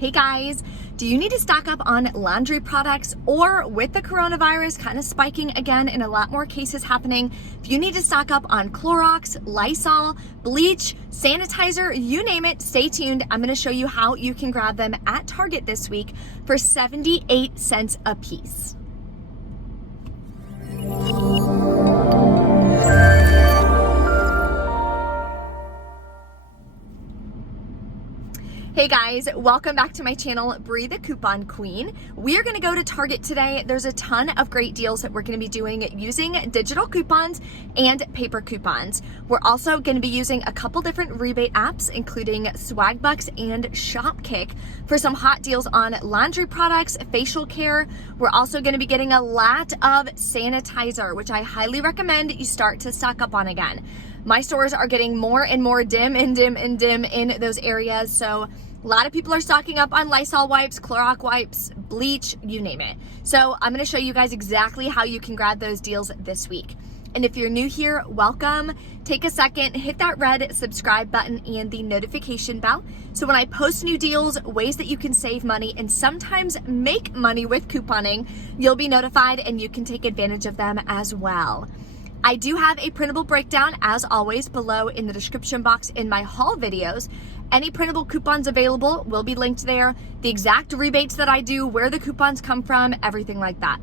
Hey guys, do you need to stock up on laundry products, or with the coronavirus kind of spiking again and a lot more cases happening, if you need to stock up on Clorox, Lysol, bleach, sanitizer, you name it, stay tuned. I'm going to show you how you can grab them at Target this week for 78 cents a piece. Hey guys, welcome back to my channel, Bree the Coupon Queen. We are gonna go to Target today. There's a ton of great deals that we're gonna be doing using digital coupons and paper coupons. We're also gonna be using a couple different rebate apps, including Swagbucks and Shopkick, for some hot deals on laundry products, facial care. We're also gonna be getting a lot of sanitizer, which I highly recommend you start to stock up on again. My stores are getting more and more dim in those areas, so a lot of people are stocking up on Lysol wipes, Clorox wipes, bleach, you name it. So I'm gonna show you guys exactly how you can grab those deals this week. And if you're new here, welcome. Take a second, hit that red subscribe button and the notification bell. So when I post new deals, ways that you can save money and sometimes make money with couponing, you'll be notified and you can take advantage of them as well. I do have a printable breakdown, as always, below in the description box in my haul videos. Any printable coupons available will be linked there. The exact rebates that I do, where the coupons come from, everything like that.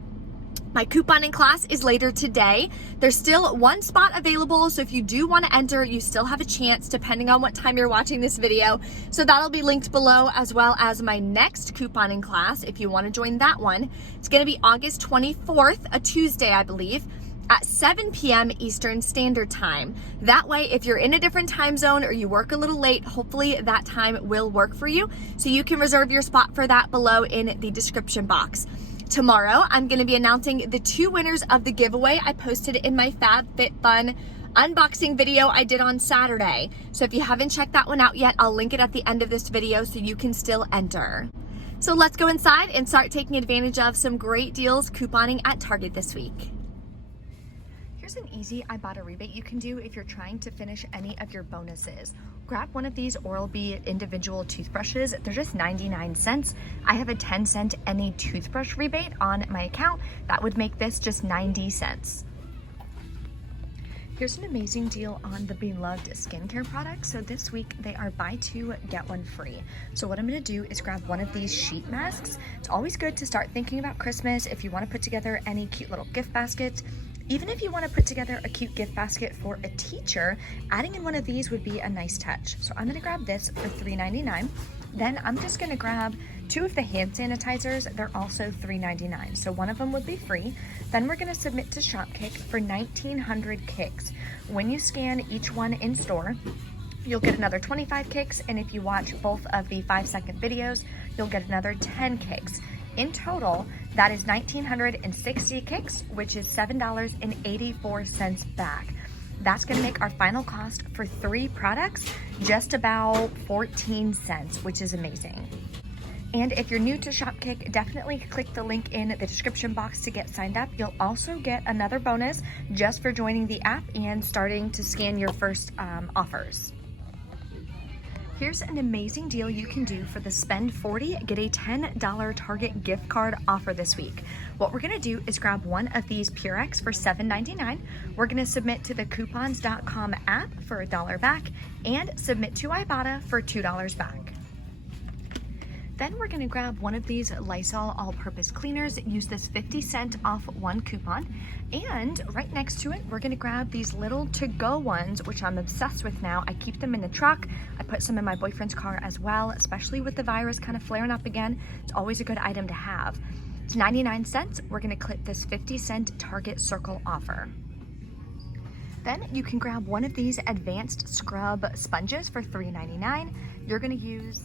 My couponing class is later today. There's still one spot available, so if you do want to enter, you still have a chance depending on what time you're watching this video. So that'll be linked below, as well as my next couponing class if you want to join that one. It's going to be August 24th, a Tuesday, I believe, at 7 p.m. Eastern Standard Time. That way, if you're in a different time zone or you work a little late, hopefully that time will work for you. So you can reserve your spot for that below in the description box. Tomorrow, I'm going to be announcing the 2 winners of the giveaway I posted in my FabFitFun unboxing video I did on Saturday. So if you haven't checked that one out yet, I'll link it at the end of this video so you can still enter. So let's go inside and start taking advantage of some great deals couponing at Target this week. Here's an easy Ibotta rebate you can do if you're trying to finish any of your bonuses. Grab one of these Oral-B individual toothbrushes. They're just 99 cents. I have a 10-cent any toothbrush rebate on my account. That would make this just 90 cents. Here's an amazing deal on the beloved skincare products. So this week they are buy 2, get 1 free. So what I'm gonna do is grab one of these sheet masks. It's always good to start thinking about Christmas if you wanna put together any cute little gift baskets. Even if you want to put together a cute gift basket for a teacher, adding in one of these would be a nice touch. So I'm going to grab this for $3.99. Then I'm just going to grab 2 of the hand sanitizers. They're also $3.99. So one of them would be free. Then we're going to submit to Shopkick for 1,900 kicks. When you scan each one in store, you'll get another 25 kicks. And if you watch both of the 5-second videos, you'll get another 10 kicks. In total, that is 1,960 kicks, which is $7.84 back. That's gonna make our final cost for 3 products just about 14 cents, which is amazing. And if you're new to Shopkick, definitely click the link in the description box to get signed up. You'll also get another bonus just for joining the app and starting to scan your first offers. Here's an amazing deal you can do for the spend 40, get a $10 Target gift card offer this week. What we're gonna do is grab one of these Purex for $7.99. We're gonna submit to the coupons.com app for $1 back and submit to Ibotta for $2 back. Then we're gonna grab one of these Lysol all-purpose cleaners, use this 50-cent off 1 coupon, and right next to it, we're gonna grab these little to-go ones, which I'm obsessed with now. I keep them in the truck. I put some in my boyfriend's car as well, especially with the virus kind of flaring up again. It's always a good item to have. It's 99 cents. We're gonna clip this 50-cent Target Circle offer. Then you can grab one of these advanced scrub sponges for $3.99. You're gonna use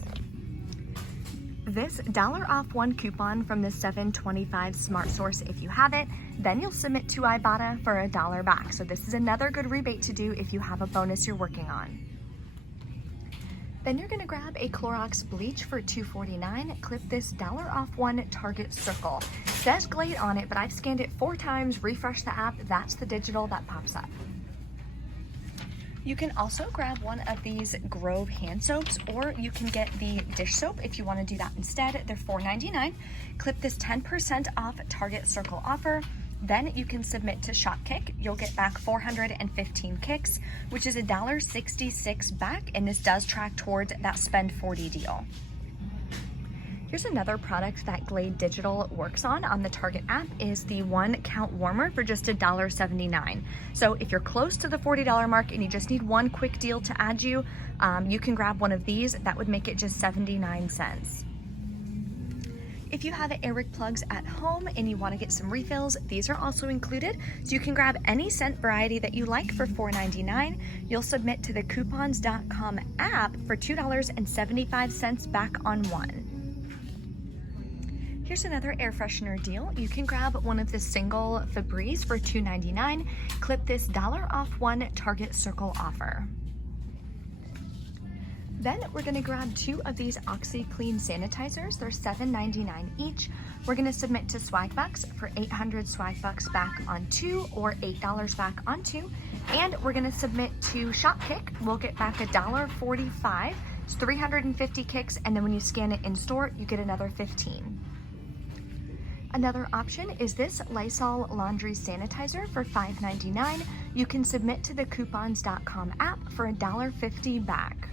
this $1 off 1 coupon from the 725 Smart Source if you have it. Then you'll submit to Ibotta for $1 back. So this is another good rebate to do if you have a bonus you're working on. Then you're gonna grab a Clorox bleach for $2.49. Clip this $1 off 1 Target Circle. It says Glade on it, but I've scanned it 4 times, refresh the app, that's the digital that pops up. You can also grab one of these Grove hand soaps, or you can get the dish soap if you want to do that instead. They're $4.99. Clip this 10% off Target Circle offer. Then you can submit to Shopkick. You'll get back 415 kicks, which is $1.66 back, and this does track towards that spend 40 deal. Here's another product that Glade Digital works on the Target app is the 1 count warmer for just $1.79. So if you're close to the $40 mark and you just need one quick deal to add you, you can grab one of these. That would make it just 79 cents. If you have Airwick plugs at home and you want to get some refills, these are also included. So you can grab any scent variety that you like for $4.99. You'll submit to the coupons.com app for $2.75 back on one. Here's another air freshener deal. You can grab one of the single Febreze for $2.99. Clip this $1 off one Target Circle offer. Then we're gonna grab 2 of these OxiClean sanitizers. They're $7.99 each. We're gonna submit to Swagbucks for 800 Swagbucks back on 2 or $8 back on 2. And we're gonna submit to Shopkick. We'll get back $1.45. It's 350 kicks, and then when you scan it in store, you get another 15. Another option is this Lysol laundry sanitizer for $5.99. You can submit to the coupons.com app for $1.50 back.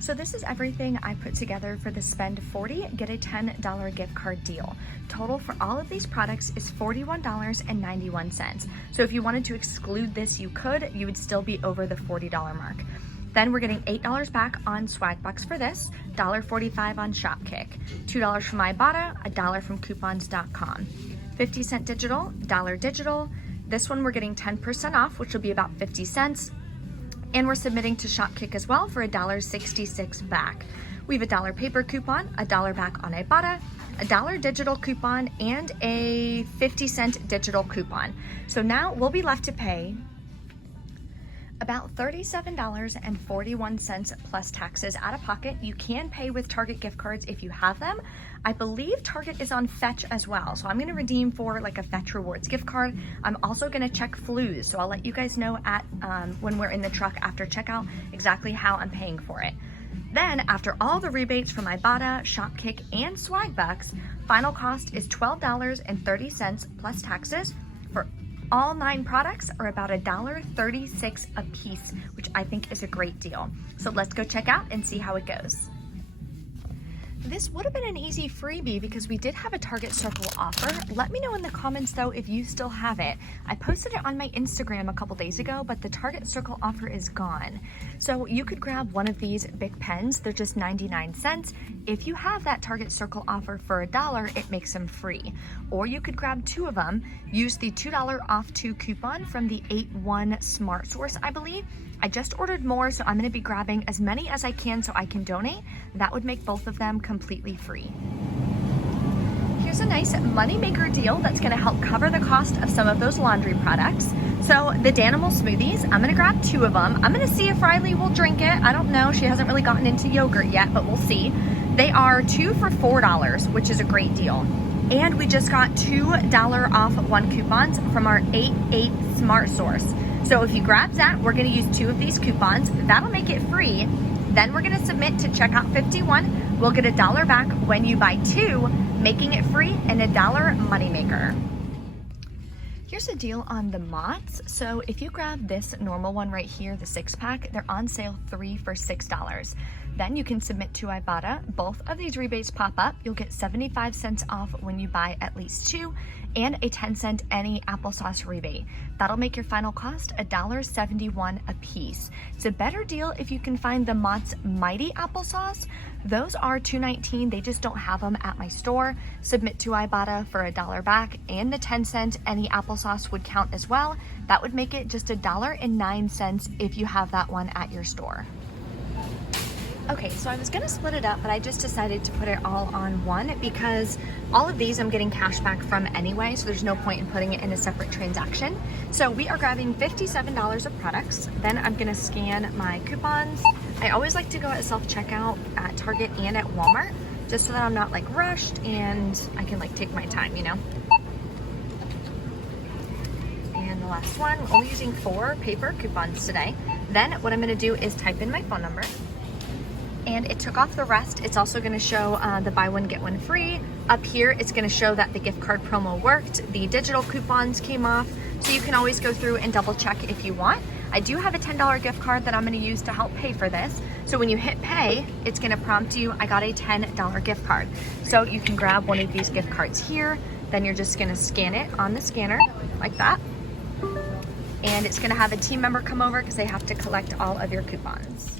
So this is everything I put together for the spend 40, get a $10 gift card deal. Total for all of these products is $41.91. So if you wanted to exclude this, you could. You would still be over the $40 mark. Then we're getting $8 back on Swagbucks for this, $1.45 on Shopkick, $2 from Ibotta, $1 from coupons.com, 50-cent digital, $1 digital. This one we're getting 10% off, which will be about 50 cents. And we're submitting to Shopkick as well for $1.66 back. We have a $1 paper coupon, $1 back on Ibotta, a $1 digital coupon, and a 50-cent digital coupon. So now we'll be left to pay about $37.41 plus taxes out of pocket. You can pay with Target gift cards if you have them. I believe Target is on Fetch as well, so I'm gonna redeem for like a Fetch Rewards gift card. I'm also gonna check Flues, so I'll let you guys know at when we're in the truck after checkout exactly how I'm paying for it. Then after all the rebates from Ibotta, Shopkick, and Swagbucks, final cost is $12.30 plus taxes for all 9 products, are about $1.36 a piece, which I think is a great deal. So let's go check out and see how it goes. This would have been an easy freebie because we did have a Target Circle offer. Let me know in the comments though if you still have it. I posted it on my Instagram a couple days ago, but the Target Circle offer is gone. So you could grab one of these Bic pens. They're just 99 cents. If you have that Target Circle offer for $1, it makes them free. Or you could grab 2 of them, use the $2 off 2 coupon from the 8-1 Smart Source, I believe. I just ordered more, so I'm gonna be grabbing as many as I can so I can donate. That would make both of them completely free. Here's a nice moneymaker deal that's gonna help cover the cost of some of those laundry products. So the Danimal smoothies, I'm gonna grab 2 of them. I'm gonna see if Riley will drink it. I don't know, she hasn't really gotten into yogurt yet, but we'll see. They are 2 for $4, which is a great deal. And we just got $2 off 1 coupons from our 8-8 Smart Source. So if you grab that, we're gonna use 2 of these coupons. That'll make it free. Then we're gonna submit to checkout 51. We'll get $1 back when you buy 2, making it free and $1 moneymaker. Here's a deal on the mops. So if you grab this normal one right here, the 6-pack, they're on sale 3 for $6. Then you can submit to Ibotta. Both of these rebates pop up. You'll get 75 cents off when you buy at least 2 and a 10-cent any applesauce rebate. That'll make your final cost $1.71 a piece. It's a better deal if you can find the Mott's Mighty applesauce. Those are $2.19. They just don't have them at my store. Submit to Ibotta for $1 back, and the 10-cent any applesauce would count as well. That would make it just $1.09 if you have that one at your store. Okay, so I was gonna split it up, but I just decided to put it all on one because all of these I'm getting cash back from anyway, so there's no point in putting it in a separate transaction. So we are grabbing $57 of products. Then I'm gonna scan my coupons. I always like to go at self-checkout at Target and at Walmart, just so that I'm not like rushed and I can like take my time, you know? And the last one. I'm only using 4 paper coupons today. Then what I'm gonna do is type in my phone number, and it took off the rest. It's also gonna show the buy one, get one free. Up here, it's gonna show that the gift card promo worked. The digital coupons came off, so you can always go through and double check if you want. I do have a $10 gift card that I'm gonna use to help pay for this. So when you hit pay, it's gonna prompt you, I got a $10 gift card. So you can grab one of these gift cards here, then you're just gonna scan it on the scanner like that. And it's gonna have a team member come over because they have to collect all of your coupons.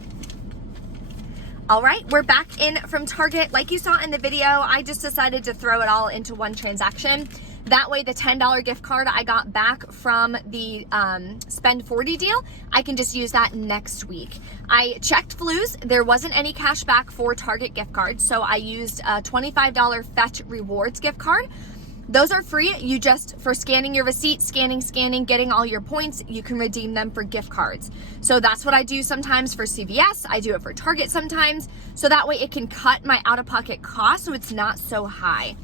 All right, we're back in from Target. Like you saw in the video, I just decided to throw it all into one transaction. That way the $10 gift card I got back from the spend 40 deal, I can just use that next week. I checked Flues. There wasn't any cash back for Target gift cards, so I used a $25 Fetch Rewards gift card. Those are free. You just, for scanning your receipt, scanning, getting all your points, you can redeem them for gift cards. So that's what I do sometimes for CVS. I do it for Target sometimes. So that way it can cut my out-of-pocket cost so it's not so high.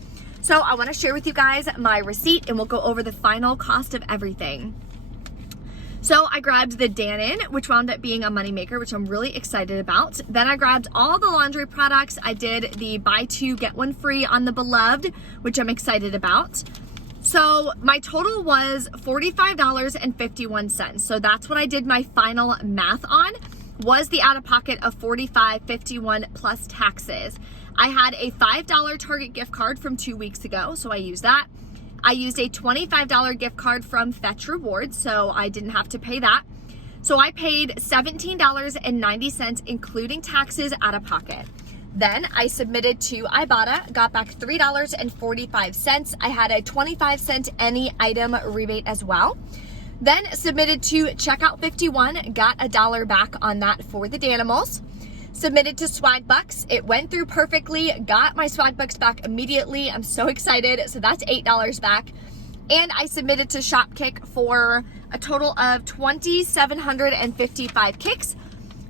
So I want to share with you guys my receipt and we'll go over the final cost of everything. So I grabbed the Dannon, which wound up being a moneymaker, which I'm really excited about. Then I grabbed all the laundry products. I did the buy 2, get 1 free on the Beloved, which I'm excited about. So my total was $45.51. So that's what I did my final math on, was the out-of-pocket of $45.51 plus taxes. I had a $5 Target gift card from 2 weeks ago, so I used that. I used a $25 gift card from Fetch Rewards, so I didn't have to pay that. So I paid $17.90, including taxes out of pocket. Then I submitted to Ibotta, got back $3.45. I had a 25-cent any item rebate as well. Then submitted to Checkout 51, got $1 back on that for the Danimals. Submitted to Swagbucks. It went through perfectly, got my Swagbucks back immediately. I'm so excited. So that's $8 back. And I submitted to Shopkick for a total of 2,755 kicks,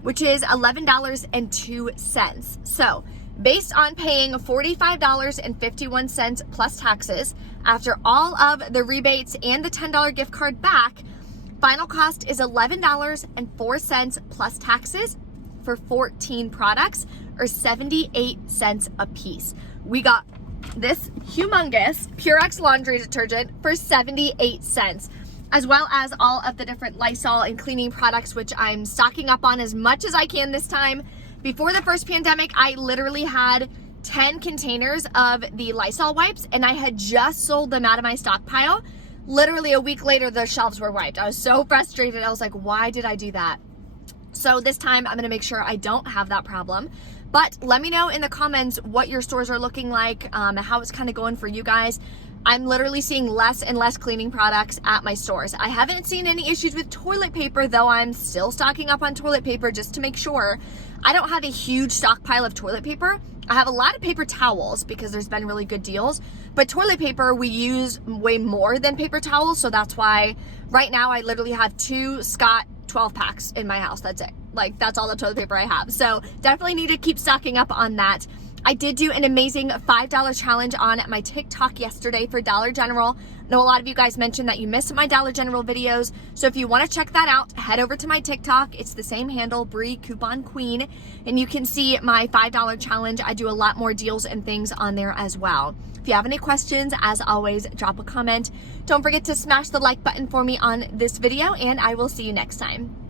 which is $11.02. So based on paying $45.51 plus taxes, after all of the rebates and the $10 gift card back, final cost is $11.04 plus taxes for 14 products, or 78 cents a piece. We got this humongous Purex laundry detergent for 78 cents, as well as all of the different Lysol and cleaning products, which I'm stocking up on as much as I can this time. Before the first pandemic, I literally had 10 containers of the Lysol wipes, and I had just sold them out of my stockpile. Literally a week later, the shelves were wiped. I was so frustrated. I was like, why did I do that? So this time I'm gonna make sure I don't have that problem. But let me know in the comments what your stores are looking like, how it's kind of going for you guys. I'm literally seeing less and less cleaning products at my stores. I haven't seen any issues with toilet paper, though I'm still stocking up on toilet paper just to make sure. I don't have a huge stockpile of toilet paper. I have a lot of paper towels because there's been really good deals, but toilet paper we use way more than paper towels, so that's why right now I literally have 2 Scott 12 packs in my house. That's it. Like, that's all the toilet paper I have. So definitely need to keep stocking up on that. I did do an amazing $5 challenge on my TikTok yesterday for Dollar General. I know a lot of you guys mentioned that you missed my Dollar General videos. So if you want to check that out, head over to my TikTok. It's the same handle, Bree Coupon Queen. And you can see my $5 challenge. I do a lot more deals and things on there as well. If you have any questions, as always, drop a comment. Don't forget to smash the like button for me on this video, and I will see you next time.